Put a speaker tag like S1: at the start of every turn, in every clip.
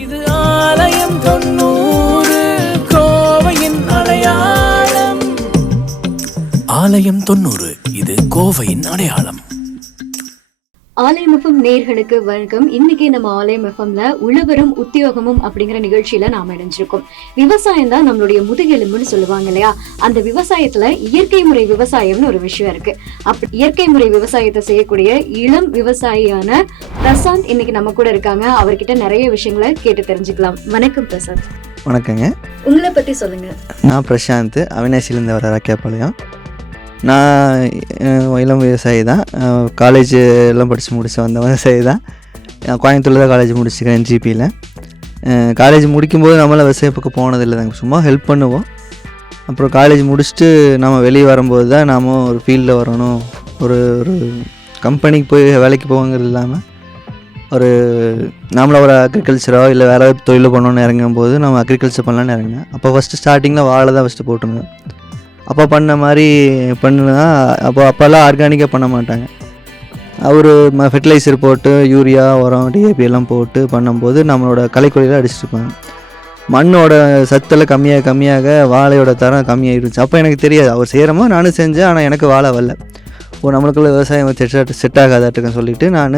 S1: இது ஆலயம் தொண்ணூறு கோவையின் அடையாளம் ஆலயம் தொண்ணூறு இது கோவையின் அடையாளம்
S2: ஆலயமுகம் நேர்களுக்கு வணக்கம் இன்னைக்கு நம்ம ஆலயமுகம்ல உழவரும் உத்தியோகமும் அப்படிங்கிற நிகழ்ச்சியில நாம இணைஞ்சிருக்கோம் விவசாயம் தான் நம்மளுடைய முதுகெலும்புன்னு சொல்லுவாங்க இல்லையா அந்த விவசாயத்துல இயற்கை முறை விவசாயம்னு ஒரு விஷயம் இருக்கு அப்படி இயற்கை முறை விவசாயத்தை செய்யக்கூடிய இளம் விவசாயியான பிரசாந்த் இன்னைக்கு நம்ம கூட இருக்காங்க அவர்கிட்ட நிறைய விஷயங்களை கேட்டு தெரிஞ்சுக்கலாம் வணக்கம் பிரசாந்த் வணக்கங்க உங்களை பத்தி சொல்லுங்க
S3: நான் பிரசாந்த் அவினாசிலிருந்து வர ராக்கியாபாளையம் நான் இளம் விவசாயி தான் காலேஜெல்லாம் எல்லாம் படித்து முடிச்சு வந்த விவசாயி தான் நான் கோயம்புத்தூரில் தான் காலேஜ் முடிச்சிருக்கேன் ஜிபியில் காலேஜ் முடிக்கும்போது நம்மளாம் விவசாய பக்கம் போனதில்லை தாங்க சும்மா ஹெல்ப் பண்ணுவோம் அப்புறம் காலேஜ் முடிச்சுட்டு நம்ம வெளியே வரும்போது தான் நாம் ஒரு ஃபீல்டில் வரணும் ஒரு ஒரு கம்பெனிக்கு போய் வேலைக்கு போவாங்கிறது இல்லாமல் ஒரு நம்மள ஒரு அக்ரிகல்ச்சரோ இல்லை வேறு தொழில் பண்ணணும்னு இறங்கும்போது நம்ம அக்ரிகல்ச்சர் பண்ணலான்னு இறங்கினேன் அப்போ ஃபஸ்ட்டு ஸ்டார்டிங்கில் வாழை தான் ஃபஸ்ட்டு போட்டிருந்தேன் அப்போ பண்ண மாதிரி பண்ணா அப்போ அப்போல்லாம் ஆர்கானிக்காக பண்ண மாட்டாங்க அவர் ம ஃபெர்டிலைசர் போட்டு யூரியா உரம் டிஏபி எல்லாம் போட்டு பண்ணும்போது நம்மளோட கலைக்குறையில் அடிச்சிருப்பாங்க மண்ணோட சத்தில் கம்மியாக கம்மியாக வாழையோட தரம் கம்மியாகிடுச்சு அப்போ எனக்கு தெரியாது அவர் செய்கிறமோ நானும் செஞ்சேன் ஆனால் எனக்கு வாழை வரல ஓ நம்மளுக்குள்ள விவசாயம் செட் செட் ஆகாதாட்டுக்குன்னு சொல்லிவிட்டு நான்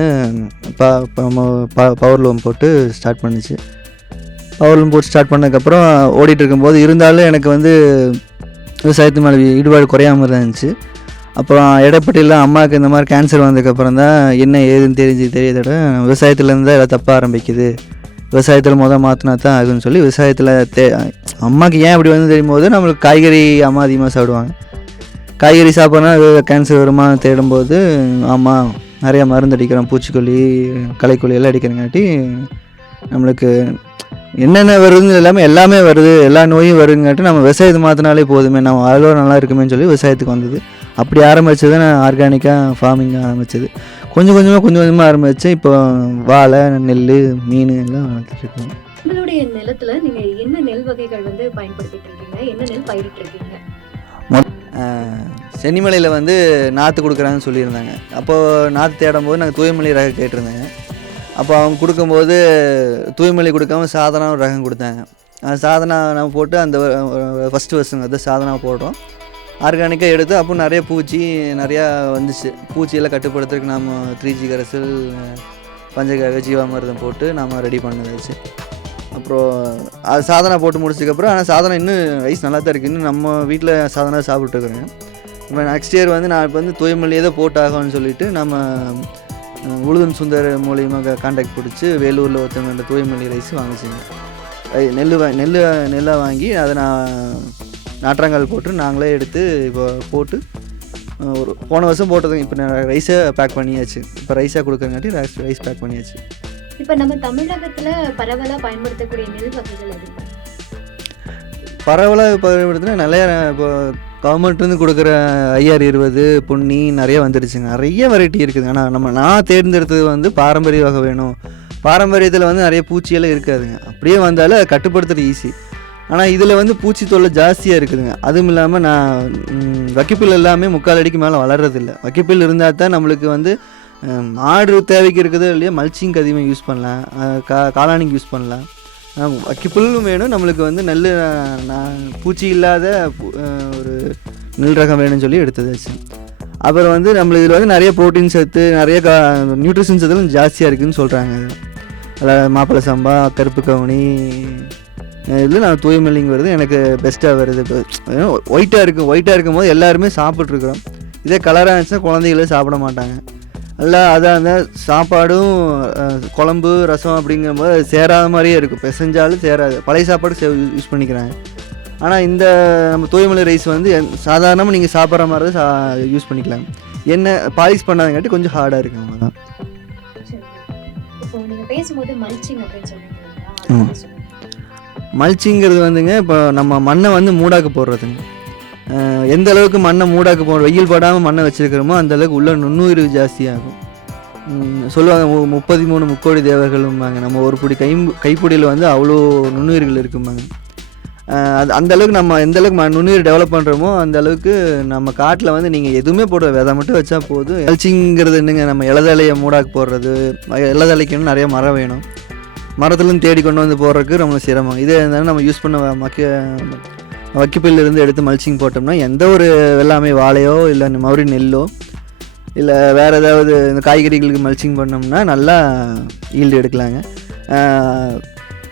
S3: ப பவர் லோன் போட்டு ஸ்டார்ட் பண்ணிச்சு பவர் லோன் போட்டு ஸ்டார்ட் பண்ணதுக்கப்புறம் ஓடிட்டுருக்கும்போது இருந்தாலும் எனக்கு வந்து விவசாயத்து மேலே ஈடுபாடு குறையாமல் இருந்துச்சு அப்புறம் இடைப்பட்டியில் அம்மாவுக்கு இந்த மாதிரி கேன்சர் வந்ததுக்கப்புறம் தான் என்ன ஏதுன்னு தெரிஞ்சு தெரியாத விவசாயத்துலேருந்து தான் எல்லாம் தப்பாக ஆரம்பிக்குது விவசாயத்தில் மொதல் மாற்றினா தான் அதுன்னு சொல்லி விவசாயத்தில் தே அம்மாவுக்கு ஏன் இப்படி வந்து தெரியும் போது நம்மளுக்கு காய்கறி அம்மா அதிகமாக சாப்பிடுவாங்க காய்கறி சாப்பிட்றதுனா கேன்சர் வருமா தேடும்போது அம்மா நிறையா மருந்து அடிக்கிறோம் பூச்சிக்கொல்லி களைக்கொல்லி எல்லாம் அடிக்கிறங்காட்டி நம்மளுக்கு என்னென்ன வருதுன்னு எல்லாமே எல்லாமே வருது எல்லா நோயும் வருதுங்காட்டி நம்ம விவசாயத்தை மாற்றினாலே போதுமே நம்ம அவ்வளோ நல்லா இருக்குமே சொல்லி விவசாயத்துக்கு வந்தது அப்படி ஆரம்பித்தது நான் ஆர்கானிக்காக ஃபார்மிங் ஆரம்பித்தது கொஞ்சம் கொஞ்சமாக கொஞ்சம் கொஞ்சமாக ஆரம்பித்து இப்போ வாழை நெல் மீன் எல்லாம் வளர்த்துட்ருக்கோம்
S2: உங்களுடைய நிலத்தில் நீங்கள் என்ன நெல் வகைகள் வந்து பயன்படுத்திட்டு இருக்கீங்க என்ன நெல் இருக்கீங்க
S3: சென்னிமலையில் வந்து நாற்று கொடுக்குறாங்கன்னு சொல்லியிருந்தாங்க அப்போது நாற்று தேடும் போது நாங்கள் தூயமலை ரக அப்போ அவங்க கொடுக்கும்போது தூய்மொழி கொடுக்காம சாதனா ஒரு ரகம் கொடுத்தாங்க அந்த சாதனா நம்ம போட்டு அந்த ஃபஸ்ட்டு வருஷங்க அது சாதனா போடுறோம் ஆர்கானிக்காக எடுத்து அப்போ நிறைய பூச்சி நிறையா வந்துச்சு பூச்சியெல்லாம் கட்டுப்படுத்துறதுக்கு நம்ம த்ரீ ஜி கரைசல் ஜீவா மருதம் போட்டு நாம் ரெடி பண்ணதாச்சு அப்புறம் அது சாதனை போட்டு முடிச்சதுக்கப்புறம் ஆனால் சாதனை இன்னும் வயசு நல்லா தான் இருக்குது இன்னும் நம்ம வீட்டில் சாதனை சாப்பிட்டுருக்குறேன் இப்போ நெக்ஸ்ட் இயர் வந்து நான் இப்போ வந்து தூய்மொழியே தான் போட்டாகும்னு சொல்லிவிட்டு நம்ம முழுதன் சுந்தர் மூலியமாக காண்டாக்ட் பிடிச்சி வேலூரில் ஒருத்தவங்க அந்த தூய்மொழி ரைஸ் வாங்கிச்சிங்க நெல் வா நெல் நெல்லாக வாங்கி அதை நான் நாற்றாங்கால் போட்டு நாங்களே எடுத்து இப்போ போட்டு ஒரு போன வருஷம் போட்டது இப்போ நான் ரைஸை பேக் பண்ணியாச்சு இப்போ ரைஸாக கொடுக்குறங்காட்டி ரைஸ் ரைஸ் பேக் பண்ணியாச்சு
S2: இப்போ நம்ம தமிழகத்தில் பரவலாக பயன்படுத்தக்கூடிய நெல் வகைகள்
S3: பரவலாக பயன்படுத்தினா நிறையா இப்போ கவர்மெண்ட்லேருந்து கொடுக்குற ஐஆர் இருபது பொன்னி நிறைய வந்துடுச்சுங்க நிறைய வெரைட்டி இருக்குது ஆனால் நம்ம நான் தேர்ந்தெடுத்தது வந்து பாரம்பரிய வகை வேணும் பாரம்பரியத்தில் வந்து நிறைய பூச்சியெல்லாம் இருக்காதுங்க அப்படியே வந்தாலும் அதை கட்டுப்படுத்துறது ஈஸி ஆனால் இதில் வந்து பூச்சி தொல்லை ஜாஸ்தியாக இருக்குதுங்க அதுவும் இல்லாமல் நான் வக்கிப்பில் எல்லாமே முக்கால் அடிக்கு மேலே வளர்றதில்ல வக்கிப்பில் இருந்தால் தான் நம்மளுக்கு வந்து மாடு தேவைக்கு இருக்குதோ இல்லையா மல்ச்சிங் அதிகமாக யூஸ் பண்ணலாம் கா காளானிக்கு யூஸ் பண்ணலாம் அக்கி புல்லும் வேணும் நம்மளுக்கு வந்து நெல் நான் பூச்சி இல்லாத ஒரு நெல் ரகம் வேணும்னு சொல்லி எடுத்ததாச்சு அப்புறம் வந்து நம்மளுக்கு இதில் வந்து நிறைய ப்ரோட்டீன் சத்து நிறைய கா நியூட்ரிஷன் சத்துலாம் ஜாஸ்தியாக இருக்குதுன்னு சொல்கிறாங்க அதில் மாப்பிள்ளை சம்பா கருப்பு கவுனி இதில் நான் தூய்மல்லிங்க வருது எனக்கு பெஸ்ட்டாக வருது இப்போ ஒயிட்டாக இருக்கும் ஒயிட்டாக இருக்கும் போது எல்லாருமே சாப்பிட்ருக்குறோம் இதே கலராக இருந்துச்சுன்னா குழந்தைகளே சாப்பிட மாட்டாங்க நல்லா அதான் அந்த சாப்பாடும் குழம்பு ரசம் அப்படிங்கும்போது போது அது சேராத மாதிரியே இருக்கும் பிசைஞ்சாலும் சேராது பழைய சாப்பாடு சே யூஸ் பண்ணிக்கிறாங்க ஆனால் இந்த நம்ம தூய்மலை ரைஸ் வந்து சாதாரணமாக நீங்கள் சாப்பிட்ற மாதிரி சா யூஸ் பண்ணிக்கலாம் என்ன பாலிஷ் பண்ணாதங்காட்டி கொஞ்சம் ஹார்டாக இருக்கு அவங்க தான் மல்ச்சிங்கிறது வந்துங்க இப்போ நம்ம மண்ணை வந்து மூடாக்கு போடுறதுங்க எந்த அளவுக்கு மண்ணை மூடாக்கு போ வெயில் படாமல் மண்ணை வச்சுருக்கிறோமோ அந்தளவுக்கு உள்ள நுண்ணுயிர் ஜாஸ்தியாகும் சொல்லுவாங்க முப்பத்தி மூணு முக்கோடி தேவர்களும்பாங்க நம்ம ஒரு பிடி கை கைப்பிடியில் வந்து அவ்வளோ நுண்ணுயிர்கள் இருக்கும்பாங்க அது அந்த அளவுக்கு நம்ம எந்தளவுக்கு அளவுக்கு நுண்ணுயிர் டெவலப் பண்ணுறோமோ அந்த அளவுக்கு நம்ம காட்டில் வந்து நீங்கள் எதுவுமே போடுற விதை மட்டும் வச்சா போதும் எழுச்சிங்கிறது என்னங்க நம்ம இலதலையை மூடாக்கு போடுறது இலதலைக்குன்னு நிறைய மரம் வேணும் மரத்துலேருந்து தேடி கொண்டு வந்து போடுறதுக்கு ரொம்ப சிரமம் இதே இருந்தாலும் நம்ம யூஸ் பண்ண மக்க வக்கிப்பிலிருந்து எடுத்து மல்ச்சிங் போட்டோம்னா எந்த ஒரு வெள்ளாமை வாழையோ இல்லை மறுபடியும் நெல்லோ இல்லை வேறு ஏதாவது இந்த காய்கறிகளுக்கு மல்ச்சிங் பண்ணோம்னா நல்லா ஈல்டு எடுக்கலாங்க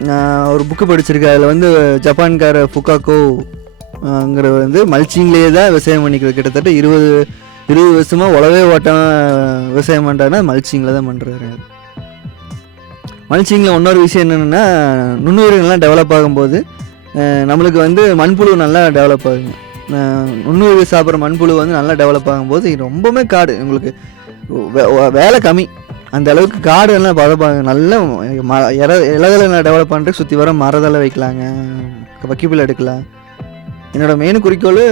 S3: நான் ஒரு புக்கு படிச்சிருக்கேன் அதில் வந்து ஜப்பான்கார புக்காக்கோங்கிற வந்து மல்ச்சிங்லேயே தான் விவசாயம் பண்ணிக்கிறது கிட்டத்தட்ட இருபது இருபது வருஷமாக உழவே ஓட்டம் விவசாயம் பண்ணுறாருன்னா மல்ச்சிங்கில் தான் பண்ணுறாரு மல்ச்சிங்கில் இன்னொரு விஷயம் என்னென்னா நுண்ணுயிரிகள்லாம் டெவலப் ஆகும்போது நம்மளுக்கு வந்து மண்புழு நல்லா டெவலப் ஆகுங்க நுண்ணுயிர் சாப்பிட்ற மண்புழு வந்து நல்லா டெவலப் ஆகும்போது ரொம்பவுமே காடு உங்களுக்கு வேலை கம்மி அந்த அளவுக்கு காடு எல்லாம் பதப்பாங்க நல்ல ம இலதலை நல்லா டெவலப் பண்ணுறதுக்கு சுற்றி வர மரதலை வைக்கலாங்க வக்கிப்பில் எடுக்கலாம் என்னோடய மெயின் குறிக்கோள்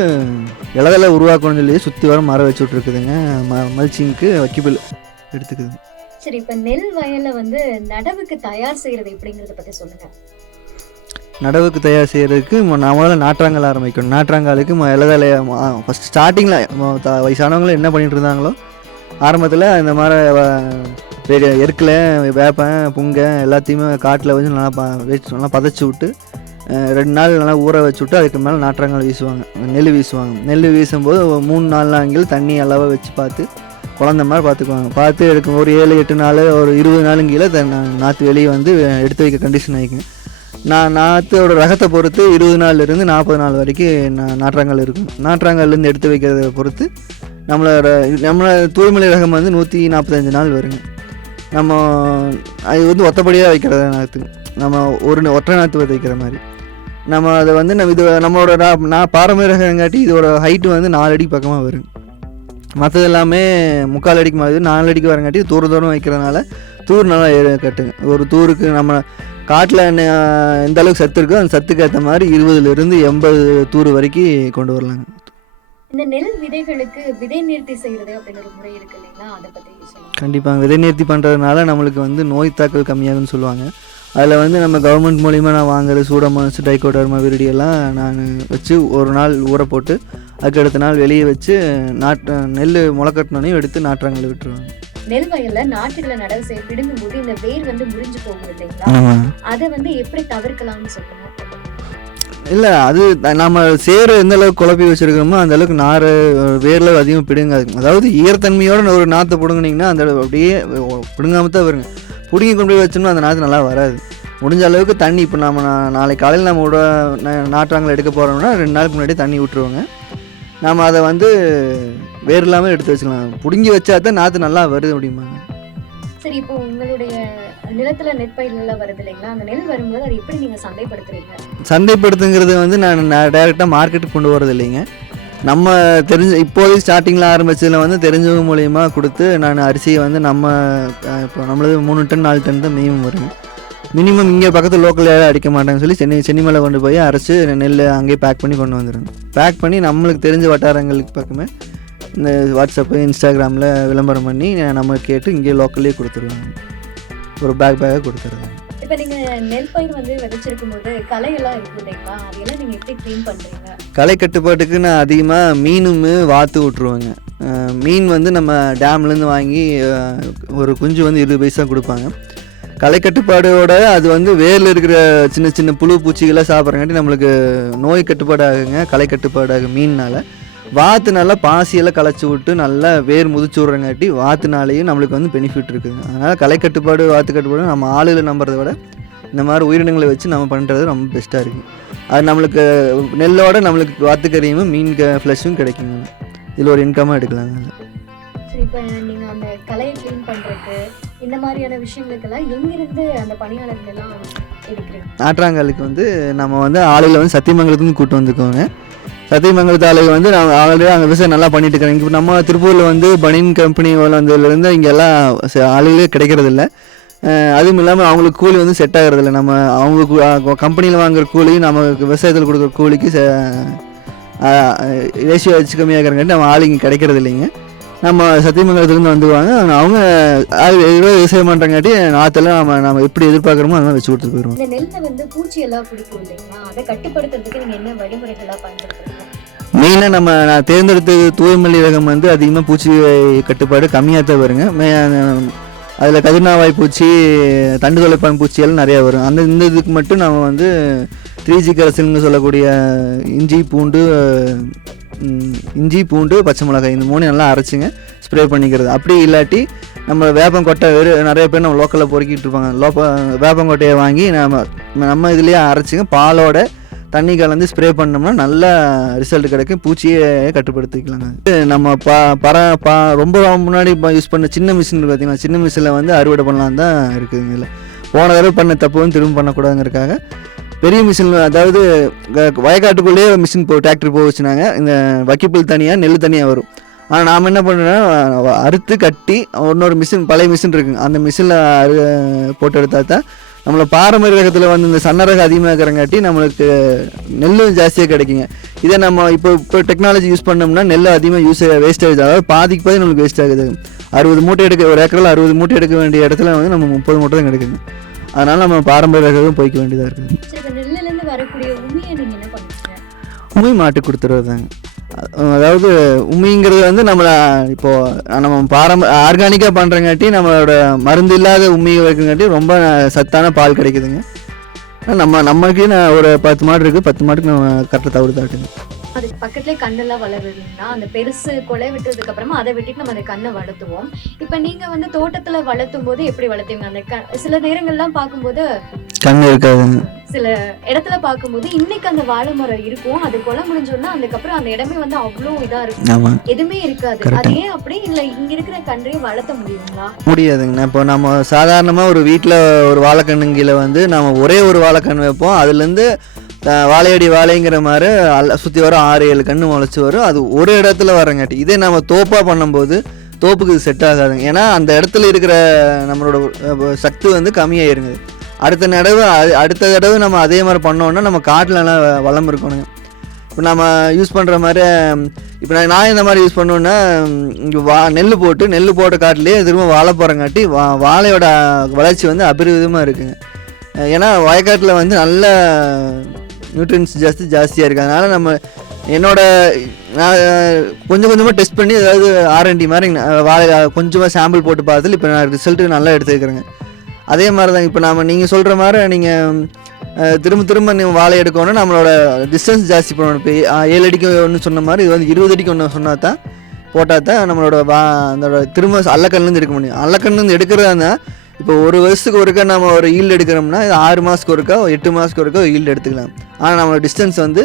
S3: இலதலை உருவாக்கணும்னு சொல்லி சுற்றி வர மரம் வச்சு விட்ருக்குதுங்க ம மல்ச்சிங்க்கு வக்கிப்பில்
S2: எடுத்துக்குது சரி இப்போ நெல் வயலை வந்து நடவுக்கு தயார் செய்கிறது எப்படிங்கிறத பற்றி சொல்லுங்கள்
S3: நடவுக்கு தயார் செய்கிறதுக்கு முதல்ல நாற்றாங்கல் ஆரம்பிக்கணும் நாற்றாங்காலுக்கு இலதலைய ஃபஸ்ட் ஸ்டார்டிங்கில் வயசானவங்களும் என்ன பண்ணிட்டு இருந்தாங்களோ ஆரம்பத்தில் இந்த மாதிரி எருக்கில் வேப்பேன் புங்கை எல்லாத்தையுமே காட்டில் வச்சு நல்லா ப வச்சு நல்லா பதச்சி விட்டு ரெண்டு நாள் நல்லா ஊற வச்சு விட்டு அதுக்கு மேலே நாற்றாங்கால் வீசுவாங்க நெல் வீசுவாங்க நெல் வீசும்போது மூணு நாள் நாங்கள் தண்ணி அளவாக வச்சு பார்த்து குழந்த மாதிரி பார்த்துக்குவாங்க பார்த்து எடுக்கும் ஒரு ஏழு எட்டு நாள் ஒரு இருபது நாளுங்கீழே நாற்று வெளியே வந்து எடுத்து வைக்க கண்டிஷன் ஆகிக்கும் நான் நாற்றோட ரகத்தை பொறுத்து இருபது நாள்லேருந்து நாற்பது நாள் வரைக்கும் நான் நாற்றாங்கல் இருக்கும் நாற்றாங்கல்லேருந்து எடுத்து வைக்கிறத பொறுத்து நம்மளோட நம்மளோட தூய்மலை ரகம் வந்து நூற்றி நாற்பத்தஞ்சு நாள் வருங்க நம்ம அது வந்து ஒத்தப்படியாக வைக்கிறத நாற்று நம்ம ஒரு ஒற்றை நாற்று வைக்கிற மாதிரி நம்ம அதை வந்து நம்ம இது நம்மளோட நான் பாரம்பரிய ரகங்காட்டி இதோட ஹைட்டு வந்து நாலு அடிக்கு பக்கமாக வருங்க மற்றது எல்லாமே முக்கால் அடிக்கு மாதிரி நாலு அடிக்கு வரங்காட்டி தூர தூரம் வைக்கிறதுனால தூர் நல்லா கட்டுங்க ஒரு தூருக்கு நம்ம காட்டில் எந்த அளவுக்கு சத்து இருக்கோ அந்த சத்துக்கு ஏற்ற மாதிரி இருபதுலேருந்து எண்பது தூர் வரைக்கும் கொண்டு வரலாங்க
S2: இந்த நெல் விதைகளுக்கு விதை நீர்த்தி செய்கிறது அப்படின்னு ஒரு முறை இருக்கு இல்லைங்களா அதை பற்றி
S3: கண்டிப்பாக விதை பண்ணுறதுனால நம்மளுக்கு வந்து நோய் தாக்கல் கம்மியாகுன்னு சொல்லுவாங்க அதில் வந்து நம்ம கவர்மெண்ட் மூலிமா நான் வாங்குறது சூடமாஸ் டைகோடர்மா விருடியெல்லாம் நான் வச்சு ஒரு நாள் ஊற போட்டு அதுக்கடுத்த நாள் வெளியே வச்சு நாட்டு நெல் முளைக்கட்டினோனையும் எடுத்து நாட்டுறாங்களை விட்டுருவாங்க
S2: நெல் வயல்ல நாற்றுகளை நடவு செய்ய பிடுங்கும் போது இந்த வேர் வந்து முறிஞ்சு போகும் இல்லைங்களா அதை வந்து எப்படி தவிர்க்கலாம்னு சொல்லுங்க
S3: இல்ல அது நம்ம சேரு எந்த அளவுக்கு குழப்பி வச்சிருக்கோமோ அந்த அளவுக்கு நார் வேர்ல அதிகம் பிடுங்காது அதாவது ஈரத்தன்மையோட ஒரு நாற்றை பிடுங்கினீங்கன்னா அந்த அப்படியே பிடுங்காம தான் வருங்க பிடுங்கி கொண்டு போய் வச்சோம்னா அந்த நாற்று நல்லா வராது முடிஞ்ச அளவுக்கு தண்ணி இப்போ நம்ம நாளைக்கு காலையில் நம்ம விட நாற்றாங்களை எடுக்க போகிறோம்னா ரெண்டு நாளுக்கு முன்னாடி தண்ணி விட்டுருவோங்க நம்ம அதை வந்து வேறு இல்லாமல் எடுத்து வச்சுக்கலாம் பிடுங்கி வச்சா தான் நாற்று நல்லா வருது அப்படிம்பாங்க
S2: சரி இப்போ உங்களுடைய நிலத்துல நெற்பயிர்ல வருது இல்லைங்களா அந்த நெல் வரும்போது அது எப்படி நீங்க சந்தைப்படுத்துறீங்க
S3: சந்தைப்படுத்துங்கிறது வந்து நான் டேரெக்டாக மார்க்கெட்டுக்கு கொண்டு வரது இல்லைங்க நம்ம தெரிஞ்ச இப்போதைக்கு ஸ்டார்டிங்கில் ஆரம்பிச்சதில் வந்து தெரிஞ்சவங்க மூலயமா கொடுத்து நான் அரிசியை வந்து நம்ம இப்போ நம்மளது மூணு டன் நாலு டன் தான் மினிமம் வருங்க மினிமம் இங்கே பக்கத்தில் லோக்கல் ஏதாவது அடிக்க மாட்டேன்னு சொல்லி சென்னை சென்னிமலை கொண்டு போய் அரைச்சி நெல் அங்கேயே பேக் பண்ணி கொண்டு வந்துடுங்க பேக் பண்ணி நம்மளுக்கு தெரிஞ்ச வட்டாரங்களுக்கு பக்கமே இந்த வாட்ஸ்அப்பு இன்ஸ்டாகிராமில் விளம்பரம் பண்ணி நம்ம கேட்டு இங்கே லோக்கல்லே கொடுத்துருவாங்க ஒரு பேக் பேக்காக கொடுத்துருவாங்க களை கட்டுப்பாட்டுக்கு நான் அதிகமாக மீனும் வாத்து விட்ருவேங்க மீன் வந்து நம்ம டேம்லேருந்து வாங்கி ஒரு குஞ்சு வந்து இருபது பைசா கொடுப்பாங்க களை கட்டுப்பாடோட அது வந்து வேரில் இருக்கிற சின்ன சின்ன புழு பூச்சிகள்லாம் சாப்பிட்றங்காட்டி நம்மளுக்கு நோய் கட்டுப்பாடாகுங்க களை கட்டுப்பாடாகும் மீன்னால் வாத்து நல்லா பாசியெல்லாம் களைச்சி விட்டு நல்லா வேர் முதிச்சு விட்றங்காட்டி வாத்துனாலேயும் நம்மளுக்கு வந்து பெனிஃபிட் இருக்குது அதனால் கலை கட்டுப்பாடு வாத்து கட்டுப்பாடு நம்ம ஆளுகளை நம்புறத விட இந்த மாதிரி உயிரினங்களை வச்சு நம்ம பண்ணுறது ரொம்ப பெஸ்ட்டாக இருக்குது அது நம்மளுக்கு நெல்லோட நம்மளுக்கு வாத்துக்கறியும் மீன் க ஃப்ளஷும் கிடைக்குங்க இதில் ஒரு இன்கமாக எடுக்கலாங்க
S2: இப்போ நீங்கள் அந்த கலையை க்ளீன் பண்ணுறதுக்கு இந்த மாதிரியான விஷயங்களுக்கெல்லாம் எங்கிருந்து அந்த பணியாளர்களெல்லாம்
S3: எடுக்கிறீங்க வந்து நம்ம வந்து ஆளுகளை வந்து சத்தியமங்கலத்துலேருந்து கூப்பிட்டு வந்துக்கோங்க சத்தியமங்கலத்து வந்து நாங்கள் ஆல்ரெடி அங்கே விவசாயம் நல்லா பண்ணிட்டு இருக்கிறோம் இங்கே நம்ம திருப்பூரில் வந்து பனியன் கம்பெனி வந்ததுலேருந்து இங்கே எல்லாம் ஆளுகளே கிடைக்கிறதில்ல அதுவும் இல்லாமல் அவங்களுக்கு கூலி வந்து செட் ஆகிறதில்ல நம்ம அவங்க கம்பெனியில் வாங்குற கூலி நமக்கு விவசாயத்தில் கொடுக்குற கூலிக்கு ரேஷியோ வச்சு கம்மியாக இருக்கிறங்காட்டி நம்ம ஆளுங்க இங்கே கிடைக்கிறது இல்லைங்க நம்ம சத்தியமங்கலத்துலேருந்து வந்துடுவாங்க அவங்க எவ்வளோ விவசாயம் பண்ணுறங்காட்டி நாற்றுல நம்ம நம்ம எப்படி எதிர்பார்க்குறோமோ அதெல்லாம் வச்சு கொடுத்துட்டு
S2: போயிடுவோம் நெல்லை வந்து பூச்சி எல்லாம் பிடிக்கும் இல்லைங்களா அதை கட்டுப்படுத்துறதுக்கு நீங்கள் என்ன
S3: மெயினாக நம்ம நான் தேர்ந்தெடுத்தது தூய்மல்லி ரகம் வந்து அதிகமாக பூச்சி கட்டுப்பாடு கம்மியாக தான் வருங்க மே அதில் கதிர்னாவாய் பூச்சி தண்டு தொலைப்பான் பூச்சியெல்லாம் நிறையா வரும் அந்த இந்த இதுக்கு மட்டும் நம்ம வந்து த்ரீ ஜி கரசல்னு சொல்லக்கூடிய இஞ்சி பூண்டு இஞ்சி பூண்டு பச்சை மிளகாய் இந்த மூணு நல்லா அரைச்சிங்க ஸ்ப்ரே பண்ணிக்கிறது அப்படி இல்லாட்டி நம்ம வேப்பங்கொட்டை வெறும் நிறைய பேர் நம்ம லோக்கலில் பொறுக்கிட்டு இருப்பாங்க லோப்ப வேப்பங்கொட்டையை வாங்கி நம்ம நம்ம இதுலேயே அரைச்சிங்க பாலோட தண்ணி கலந்து ஸ்ப்ரே பண்ணோம்னா நல்ல ரிசல்ட் கிடைக்கும் பூச்சியே கட்டுப்படுத்திக்கலாங்க நம்ம பா பர பா ரொம்ப முன்னாடி யூஸ் பண்ண சின்ன மிஷின் பார்த்திங்கன்னா சின்ன மிஷினில் வந்து அறுவடை பண்ணலாம் தான் இருக்குதுங்க இல்லை போன தடவை பண்ண தப்பு வந்து திரும்ப பண்ணக்கூடாதுங்கிறக்காக பெரிய மிஷின் அதாவது வயக்காட்டுக்குள்ளேயே மிஷின் போ டிராக்டர் போக வச்சுனாங்க இந்த வக்கிப்புல் தனியாக நெல் தனியாக வரும் ஆனால் நாம் என்ன பண்ணுறோன்னா அறுத்து கட்டி இன்னொரு மிஷின் பழைய மிஷின் இருக்குங்க அந்த மிஷினில் அறு போட்டு எடுத்தால் தான் நம்மளை பாரம்பரிய ரகத்தில் வந்து இந்த சன்ன ரகம் அதிகமாக இருக்கிறங்காட்டி நம்மளுக்கு நெல்லும் ஜாஸ்தியாக கிடைக்குங்க இதே நம்ம இப்போ இப்போ டெக்னாலஜி யூஸ் பண்ணோம்னா நெல் அதிகமாக யூஸ் ஆகுது அதாவது பாதிக்கு பாதி நம்மளுக்கு வேஸ்ட் ஆகுது அறுபது மூட்டை எடுக்க ஒரு ஏக்கரில் அறுபது மூட்டை எடுக்க வேண்டிய இடத்துல வந்து நம்ம முப்பது மூட்டை தான் கிடைக்குது அதனால் நம்ம பாரம்பரிய ரகம் போய்க்க வேண்டியதாக இருக்குது உமி மாட்டு கொடுத்துருவதாங்க அதாவது உமிங்கிறது வந்து நம்மளை இப்போது நம்ம பாரம்ப ஆர்கானிக்காக பண்ணுறங்காட்டி நம்மளோட மருந்து இல்லாத உம்மி வைக்கிறங்காட்டி ரொம்ப சத்தான பால் கிடைக்குதுங்க நம்ம நம்மளுக்கு ஒரு பத்து மாடு இருக்குது பத்து மாட்டுக்கு நம்ம கரெக்டாக தவிடு தாட்டுங்க
S2: அதுக்கு பக்கத்துலேயே கண்ணெல்லாம் வளருதுன்னா அந்த பெருசு கொலை விட்டதுக்கு அப்புறமா அதை விட்டுட்டு நம்ம அந்த கண்ணை வளர்த்துவோம் இப்போ நீங்கள் வந்து தோட்டத்தில் வளர்த்தும் போது எப்படி வளர்த்தீங்க அந்த க சில நேரங்கள்லாம் பார்க்கும்போது
S3: கண் இருக்காது
S2: சில இடத்துல பார்க்கும்போது இன்னைக்கு அந்த வாழை மரம் இருக்கும் அது கொலை முடிஞ்சோம்னா அதுக்கப்புறம் அந்த இடமே வந்து அவ்வளவு இதா இருக்கும் எதுவுமே இருக்காது அதே அப்படி இல்ல இங்க இருக்கிற கன்றையை வளர்த்த முடியுங்களா
S3: முடியாதுங்க இப்போ நம்ம சாதாரணமா ஒரு வீட்டுல ஒரு வாழைக்கண்ணுங்கில வந்து நம்ம ஒரே ஒரு வாழைக்கண் வைப்போம் அதுல இருந்து வாழையடி வாழைங்கிற மாதிரி சுற்றி வரும் ஆறு ஏழு கண்ணு முளைச்சி வரும் அது ஒரு இடத்துல வரங்காட்டி இதே நம்ம தோப்பாக பண்ணும்போது தோப்புக்கு செட் ஆகாதுங்க ஏன்னா அந்த இடத்துல இருக்கிற நம்மளோட சக்தி வந்து கம்மியாயிருங்குது அடுத்த தடவை அடுத்த தடவை நம்ம அதே மாதிரி பண்ணோன்னா நம்ம காட்டிலலாம் வளம் இருக்கணுங்க இப்போ நம்ம யூஸ் பண்ணுற மாதிரி இப்போ நான் நான் இந்த மாதிரி யூஸ் பண்ணோன்னா இங்கே வா நெல் போட்டு நெல் போட்ட காட்டிலேயே திரும்ப வாழை போகிறங்காட்டி வா வாழையோட வளர்ச்சி வந்து அபரிவிதமாக இருக்குங்க ஏன்னா வயக்காட்டில் வந்து நல்ல நியூட்ரியன்ஸ் ஜாஸ்தி ஜாஸ்தியாக இருக்குது அதனால் நம்ம என்னோட நான் கொஞ்சம் கொஞ்சமாக டெஸ்ட் பண்ணி அதாவது ஆர்என்டி மாதிரி வாழை கொஞ்சமாக சாம்பிள் போட்டு பார்த்துட்டு இப்போ நான் ரிசல்ட்டு நல்லா எடுத்துருக்குறேங்க அதே மாதிரி தான் இப்போ நாம் நீங்கள் சொல்கிற மாதிரி நீங்கள் திரும்ப திரும்ப நீங்கள் வாழை எடுக்கணும்னா நம்மளோட டிஸ்டன்ஸ் ஜாஸ்தி பண்ணணும் இப்போ ஏழு அடிக்கு ஒன்று சொன்ன மாதிரி இது வந்து இருபது அடிக்கு ஒன்று சொன்னால் தான் போட்டால் தான் நம்மளோட வா அந்த திரும்ப அல்லக்கண்ணுலேருந்து எடுக்க முடியும் அல்லக்கண்ணுலேருந்து எடுக்கிறதா இருந்தால் இப்போ ஒரு வருஷத்துக்கு ஒருக்கா நம்ம ஒரு ஈல்டு எடுக்கிறோம்னா இது ஆறு மாதத்துக்கு ஒருக்கா எட்டு மாதத்துக்கு ஒருக்கா ஈல்டு எடுத்துக்கலாம் ஆனால் நம்மளோட டிஸ்டன்ஸ் வந்து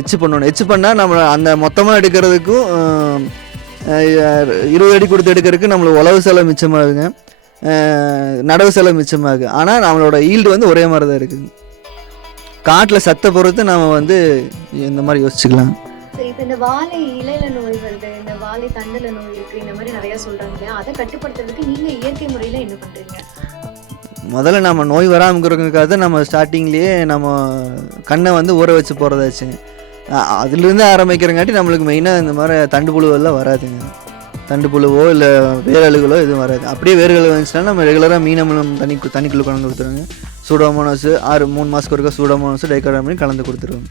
S3: எச்சு பண்ணணும் எச்சு பண்ணால் நம்ம அந்த மொத்தமாக எடுக்கிறதுக்கும் இருபது அடி கொடுத்து எடுக்கிறதுக்கு நம்மளுக்கு உழவு செலவு மிச்சமாகுதுங்க நடவு செலவு மிச்சமாகும் ஆனால் நம்மளோட ஈல்டு வந்து ஒரே மாதிரி தான் இருக்குது காட்டில் சத்த பொறுத்து நம்ம வந்து இந்த மாதிரி யோசிச்சுக்கலாம் முதல்ல நம்ம நோய் வராமங்கிறதுக்காக தான் நம்ம ஸ்டார்டிங்லேயே நம்ம கண்ணை வந்து ஊற வச்சு போகிறதாச்சு அதுலேருந்து ஆரம்பிக்கிறங்காட்டி நம்மளுக்கு மெயினாக இந்த மாதிரி தண்டு புழுவெல்லாம் வராதுங்க தண்டு புழுவோ இல்லை வேரழுகளோ எதுவும் வராது அப்படியே வேர்கள் வந்துச்சுன்னா நம்ம ரெகுலராக மீனமிலம் தண்ணி தண்ணிக்குள்ளே கலந்து கொடுத்துருவாங்க சூடோமோனோஸ் ஆறு மூணு மாதத்துக்கு ஒருக்கா சூடோமோனாஸு டைகாடாமின் கலந்து கொடுத்துருவாங்க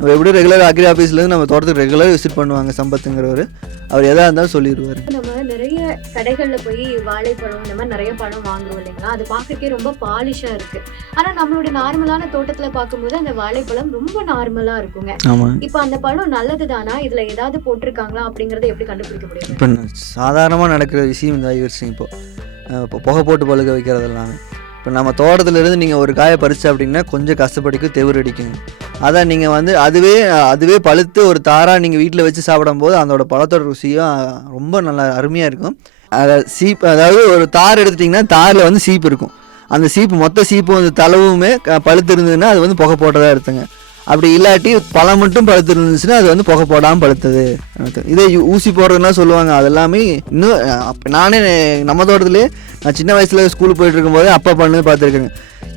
S3: நம்ம எப்படி ரெகுலர் அக்ரி ஆஃபீஸ்லேருந்து நம்ம தோட்டத்துக்கு ரெகுலர் விசிட் பண்ணுவாங்க சம்பத்துங்கிறவர் அவர் எதாக இருந்தாலும் சொல்லிடுவார்
S2: நம்ம நிறைய கடைகளில் போய் வாழைப்பழம் இந்த மாதிரி நிறைய பழம் வாங்குவோம் இல்லைங்களா அது பார்க்கறக்கே ரொம்ப பாலிஷாக இருக்குது ஆனால் நம்மளுடைய நார்மலான தோட்டத்தில் பார்க்கும்போது அந்த வாழைப்பழம் ரொம்ப நார்மலாக இருக்குங்க இப்போ அந்த பழம் நல்லது தானா இதில் ஏதாவது போட்டிருக்காங்களா அப்படிங்கிறத எப்படி கண்டுபிடிக்க முடியும்
S3: இப்போ சாதாரணமாக நடக்கிற விஷயம் இந்த ஐவர்ஸ் இப்போ இப்போ புகை போட்டு பழுக வைக்கிறதெல்லாம் இப்போ நம்ம தோட்டத்துலேருந்து நீங்கள் ஒரு காயை பறிச்சு அப்படின்னா கொஞ்சம் கஷ்டப்படிக்கும் தெவுர் அதான் நீங்கள் வந்து அதுவே அதுவே பழுத்து ஒரு தாராக நீங்கள் வீட்டில் வச்சு சாப்பிடும்போது அதோட பழத்தோட ருசியும் ரொம்ப நல்லா அருமையாக இருக்கும் அதை சீப் அதாவது ஒரு தார் எடுத்துட்டிங்கன்னா தாரில் வந்து சீப்பு இருக்கும் அந்த சீப்பு மொத்த சீப்பு வந்து தளவுமே பழுத்து இருந்ததுன்னா அது வந்து புகை போட்டதாக எடுத்துங்க அப்படி இல்லாட்டி பழம் மட்டும் பழுத்து இருந்துச்சுன்னா அது வந்து புகை போடாமல் பழுத்தது இதே ஊசி போடுறதுலாம் சொல்லுவாங்க அதெல்லாமே இன்னும் நானே நம்ம தோட்டத்துலேயே நான் சின்ன வயசில் ஸ்கூலுக்கு போயிட்டு இருக்கும்போது அப்பா பண்ணது பார்த்துருக்கேன்